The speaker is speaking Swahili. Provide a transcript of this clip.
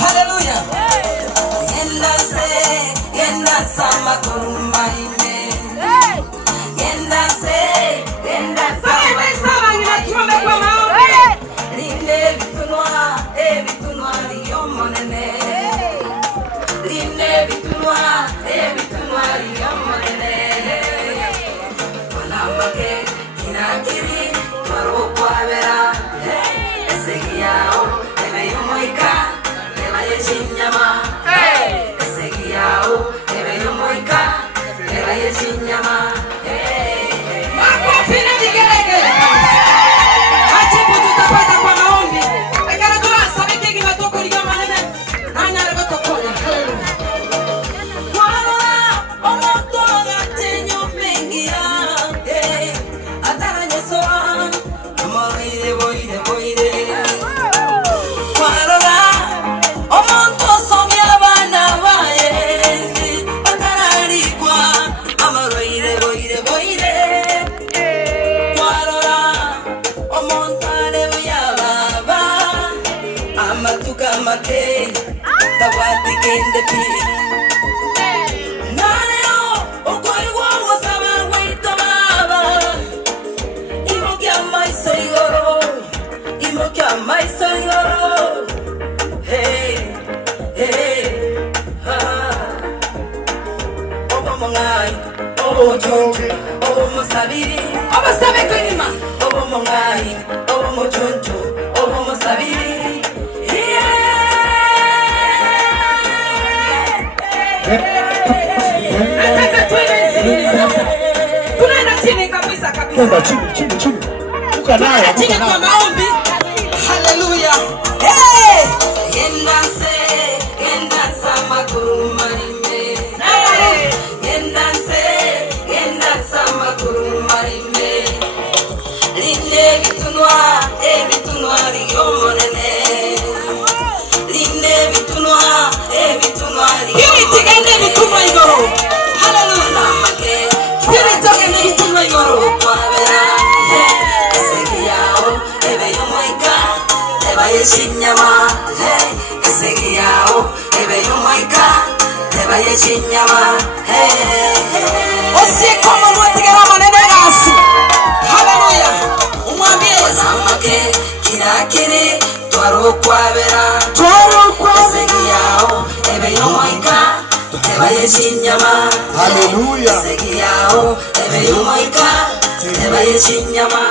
Hallelujah. Yenda sama kurumaime. Yenda sama ngatume kwa maombi. Rinde bitunwa liyomonene. Rinde bitunwa liyomonene. Wanamake kinakiri maroko avera. Esegiao ebeyomoika ebayechinyama. Esegiao ebeyomoika ebayechinyama. Makofi na vigelegele. Acha tutapata kwa maombi. Ekara kwa sababu kiki matoko liyo manene. Nanya leo tokole. Kwa omoto ya tenyo pengia. Atara nyeso. Amoire boire. Chini. Chini kwa maombi. Hallelujah. Yenda sama kurumarime. Yenda sama kurumarime. Rinde bitunwa liyomonene. Rinde bitunwa liyomonene. Hallelujah. Namake kiri bitunwa igoro kwa vera. Esegiao ebeyomoika ebayechinyama. Esegiao ebeyomoika ebayechinyama. Osi kama nuatigera manene gasi. Hallelujah. Umwambie samake kirakiri twarokwa vera. Esegiao ebeyomoika ebayechinyama. Hallelujah. Esegiao ebeyomoika ebayechinyama.